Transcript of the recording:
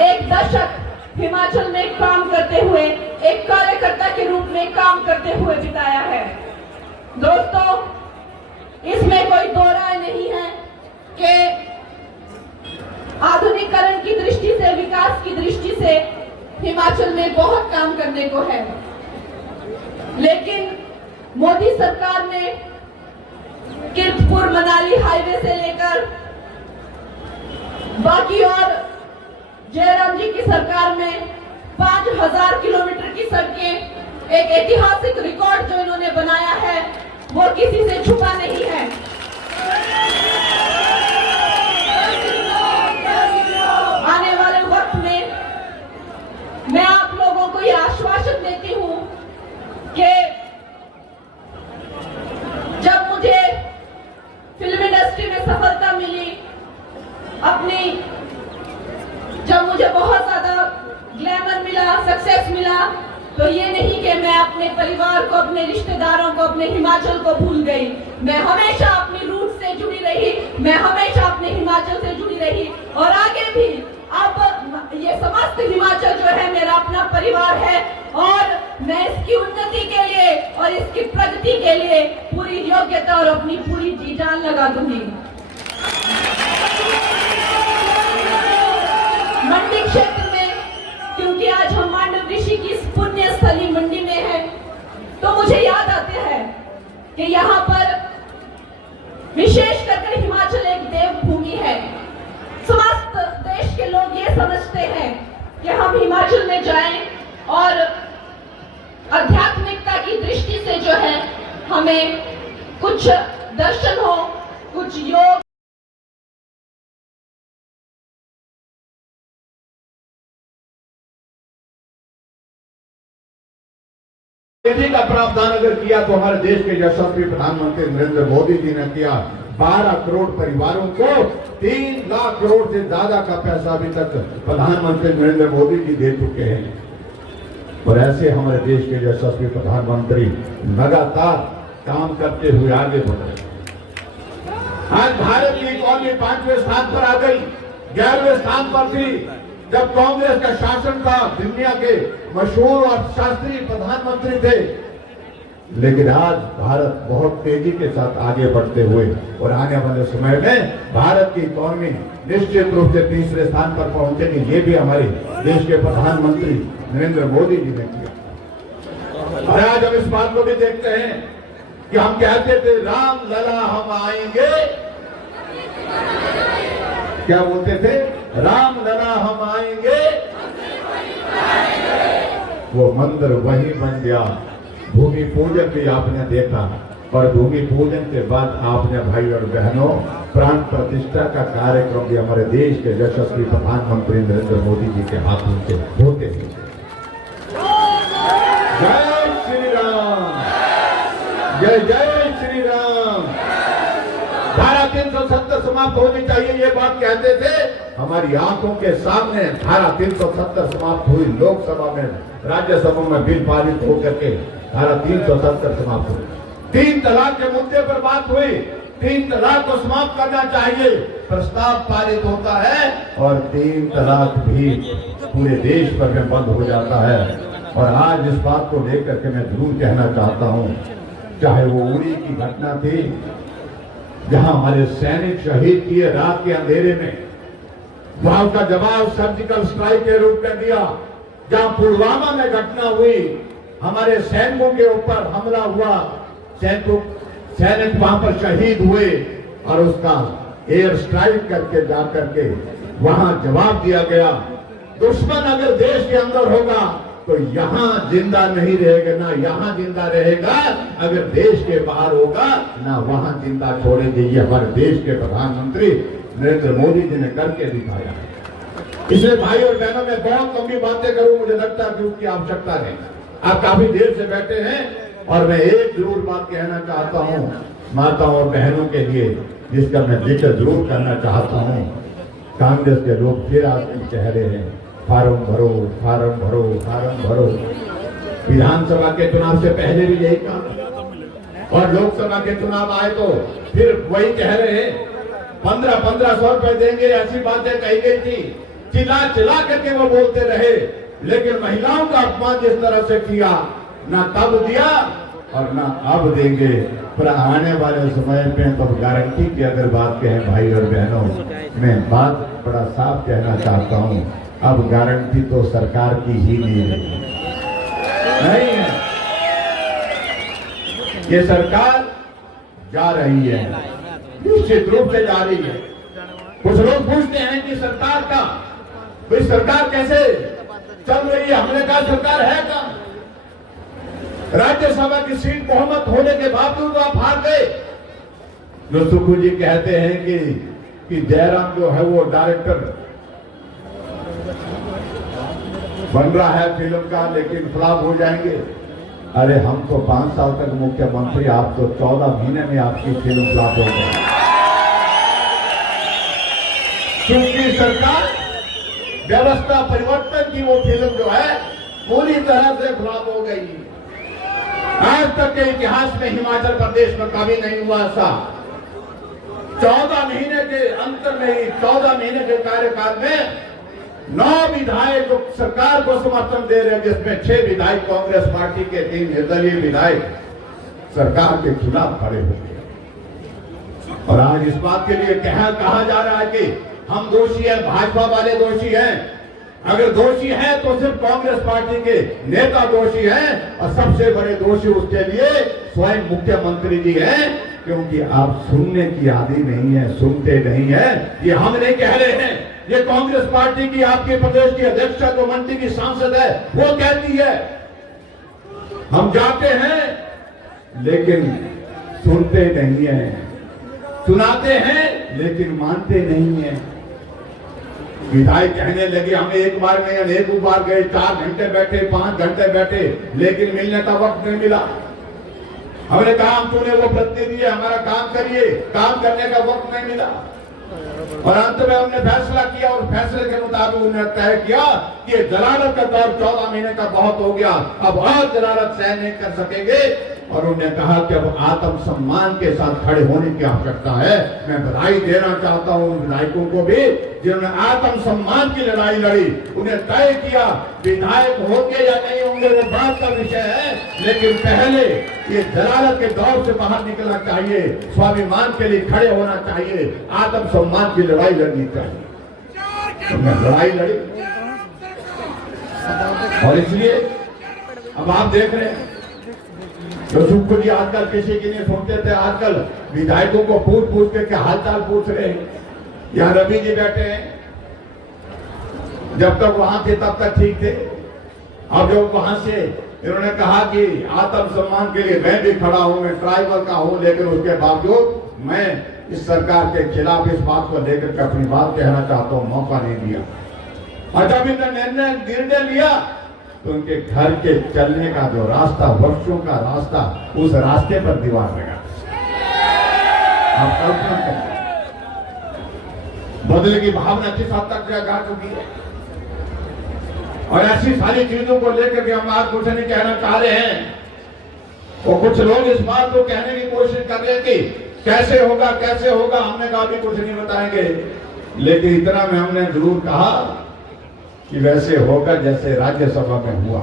एक दशक हिमाचल में काम करते हुए, एक कार्यकर्ता के रूप में काम करते हुए बिताया है। दोस्तों, इसमें कोई दो राय नहीं है कि आधुनिकीकरण की दृष्टि से, विकास की दृष्टि से हिमाचल में बहुत काम करने को है। लेकिन मोदी सरकार ने कीरतपुर मनाली हाईवे से लेकर बाकी और जयराम जी की सरकार में 5000 किलोमीटर की सड़कें, एक ऐतिहासिक रिकॉर्ड जो इन्होंने बनाया है वो किसी से छुपा नहीं है। आने वाले वक्त में मैं आप लोगों को यह आश्वासन देती हूं कि जब मुझे फिल्म इंडस्ट्री में सफलता मिली, जब मुझे बहुत ज्यादा ग्लैमर मिला, सक्सेस मिला, तो ये नहीं कि मैं अपने परिवार को, अपने रिश्तेदारों को, अपने हिमाचल को भूल गई। मैं हमेशा अपनी रूट से जुड़ी रही, मैं हमेशा अपने हिमाचल से जुड़ी रही और आगे भी। अब ये समस्त हिमाचल जो है मेरा अपना परिवार है और मैं इसकी उन्नति के लिए और इसकी प्रगति के लिए पूरी योग्यता और अपनी पूरी जी जान लगा दूंगी। मंडी क्षेत्र में, क्योंकि आज हम मांडव ऋषि की पुण्य स्थली मंडी में हैं, तो मुझे याद आते हैं कि यहाँ पर विशेष कर हिमाचल एक देवभूमि है। समस्त देश के लोग ये समझते हैं कि हम हिमाचल में जाएं और आध्यात्मिकता की दृष्टि से जो है हमें कुछ दर्शन हो, कुछ योग। निधि का प्रावधान अगर किया तो हमारे देश के यशस्वी प्रधानमंत्री नरेंद्र मोदी जी ने किया। 12 करोड़ परिवारों को 3 लाख करोड़ से ज्यादा का पैसा अभी तक प्रधानमंत्री नरेंद्र मोदी जी दे चुके हैं। और ऐसे हमारे देश के यशस्वी प्रधानमंत्री लगातार काम करते हुए आगे बढ़ रहे। आज भारत की इकोनॉमी 5वें स्थान पर आ गई, 11वें स्थान पर थी जब कांग्रेस का शासन था। दुनिया के मशहूर अर्थशास्त्री प्रधानमंत्री थे, लेकिन आज भारत बहुत तेजी के साथ आगे बढ़ते हुए और आने वाले समय में भारत की इकोनॉमी निश्चित रूप से 3रे स्थान पर पहुंचेगी। ये भी हमारे देश के प्रधानमंत्री नरेंद्र मोदी जी ने किया। और आज हम इस बात को भी देखते हैं कि हम कहते थे राम लला हम आएंगे, क्या बोलते थे? राम लला हम आएंगे, वो मंदिर वही बन गया। भूमि पूजन भी आपने देखा और भूमि पूजन के बाद आपने भाई और बहनों प्राण प्रतिष्ठा का कार्यक्रम भी हमारे देश के यशस्वी प्रधानमंत्री नरेंद्र मोदी जी के हाथों से होते हैं। जय श्री राम, जय जय श्री राम। धारा 370 समाप्त होनी चाहिए, ये बात कहते थे। हमारी आंखों के सामने धारा 370 समाप्त हुई। लोकसभा में, राज्यसभा में बिल पारित होकर के धारा 370 समाप्त हुई। 3 तलाक के मुद्दे पर बात हुई। 3 तलाक को समाप्त करना चाहिए, प्रस्ताव पारित होता है और 3 तलाक भी पूरे देश भर में बंद हो जाता है। और आज इस बात को लेकर के मैं जरूर कहना चाहता हूँ, चाहे वो उड़ी की घटना थी जहां हमारे सैनिक शहीद किए रात के अंधेरे में, वहां उसका जवाब सर्जिकल स्ट्राइक के रूप में दिया। जहां पुलवामा में घटना हुई, हमारे सैनिकों के ऊपर हमला हुआ, सैनिक वहां पर शहीद हुए और उसका एयर स्ट्राइक करके जाकर के वहां जवाब दिया गया। दुश्मन अगर देश के अंदर होगा तो यहां जिंदा नहीं रहेगा, ना यहां जिंदा रहेगा। अगर देश के बाहर होगा ना वहां जिंदा छोड़ेंगे। ये हमारे देश के प्रधानमंत्री नरेंद्र मोदी जी ने करके दिखाया। इसलिए भाई और बहनों, मैं बहुत लंबी बातें करूं, मुझे लगता है कि उसकी आवश्यकता नहीं। आप काफी देर से बैठे हैं और मैं एक जरूर बात कहना चाहता हूं माताओं और बहनों के लिए, जिसका मैं जिक्र जरूर करना चाहता हूं। कांग्रेस के लोग फिर आज कह रहे हैं फार्म भरो, फार्म भरो, फार्म भरो। विधानसभा के चुनाव से पहले भी यही काम और लोकसभा के चुनाव आए तो फिर वही कह रहे हैं 1500 रुपए देंगे, ऐसी बातें कही गई थी। चिल्ला चिल्ला करके वो बोलते रहे, लेकिन महिलाओं का अपमान जिस तरह से किया, ना तब दिया और ना अब देंगे। पर आने वाले समय में तब गारंटी की अगर बात कहें भाई और बहनों, मैं बात बड़ा साफ कहना चाहता हूं, अब गारंटी तो सरकार की ही नहीं है। ये सरकार जा रही है, निश्चित रूप से जा रही है। कुछ लोग पूछते हैं कि सरकार का भाई सरकार कैसे चल रही है, हमने कहा सरकार है का। राज्यसभा की सीट बहुमत होने के बावजूद आप हार गए। जो सुखू जी कहते हैं कि जयराम जो है वो डायरेक्टर बन रहा है फिल्म का, लेकिन फ्लॉप हो जाएंगे। अरे हम तो 5 साल तक मुख्यमंत्री, आप तो 14 महीने में आपकी फिल्म फ्लॉप हो गई। क्योंकि सरकार व्यवस्था परिवर्तन की वो फिल्म जो है पूरी तरह से फ्लॉप हो गई। आज तक के इतिहास में हिमाचल प्रदेश में कभी नहीं हुआ ऐसा। 14 महीने के अंतर में ही, 14 महीने के कार्यकाल में 9 विधायक जो सरकार को समर्थन दे रहे हैं, जिसमें 6 विधायक कांग्रेस पार्टी के, 3 निर्दलीय विधायक सरकार के खिलाफ खड़े हो गए। और आज इस बात के लिए कहा जा रहा है कि हम दोषी हैं, भाजपा वाले दोषी हैं। अगर दोषी हैं तो सिर्फ कांग्रेस पार्टी के नेता दोषी हैं, और सबसे बड़े दोषी उसके लिए स्वयं मुख्यमंत्री जी हैं, क्योंकि आप सुनने की आदी नहीं है, सुनते नहीं है। ये हम नहीं कह रहे हैं, ये कांग्रेस पार्टी की आपके प्रदेश की अध्यक्षा जो मंत्री की सांसद है वो कहती है। हम जाते हैं लेकिन सुनते नहीं है, सुनाते हैं लेकिन मानते नहीं है। विधायक कहने लगे हम एक बार नहीं अनेक बार गए, 4 घंटे बैठे, 5 घंटे बैठे, लेकिन मिलने का वक्त नहीं मिला। हमने कहा हम चुने वो प्रतिनिधि है, हमारा काम करिए, काम करने का वक्त नहीं मिला। और अंत में हमने फैसला किया, और फैसले के मुताबिक उन्होंने तय किया कि जलालत का दौर 14 महीने का बहुत हो गया, अब और जलालत सहन नहीं कर सकेंगे। और उन्होंने कहा कि अब आत्मसम्मान के साथ खड़े होने की आवश्यकता है। मैं बधाई देना चाहता हूं उन विधायकों को भी जिन्होंने आत्मसम्मान की लड़ाई लड़ी। उन्हें तय किया विधायक होंगे या नहीं होंगे वो बात का विषय है, लेकिन पहले ये जलालत के दौर से बाहर निकलना चाहिए, स्वाभिमान के लिए खड़े होना चाहिए, आत्मसम्मान की लड़ाई लड़नी चाहिए। उन्हें लड़ाई लड़ी, और इसलिए अब आप देख रहे हैं जो सुखू जी आजकल किसी की नहीं सुनते थे, आजकल विधायकों को पूछ के हालचाल पूछ रहे हैं। यहाँ रवि जी बैठे हैं, जब तक वहां थे तब तक ठीक थे। अब जब वहां से इन्होंने कहा कि आत्मसम्मान के लिए मैं भी खड़ा हूं, मैं ट्राइबल का हूं, लेकिन उसके बावजूद मैं इस सरकार के खिलाफ इस बात को लेकर के अपनी बात कहना चाहता हूं, मौका नहीं दिया। और जब इन्होंने निर्णय लिया तो उनके घर के चलने का जो रास्ता, वर्षों का रास्ता, उस रास्ते पर दीवार लगा। आप कल्पना करें, बदले की भावना किस हद तक जा चुकी है। और ऐसी सारी चीजों को लेकर के हम आज कुछ नहीं कहना चाह रहे हैं। और कुछ लोग इस बात को कहने की कोशिश कर रहे हैं कि कैसे होगा कैसे होगा, हमने कहा भी कुछ नहीं बताएंगे, लेकिन इतना में हमने जरूर कहा कि वैसे होगा जैसे राज्यसभा में हुआ।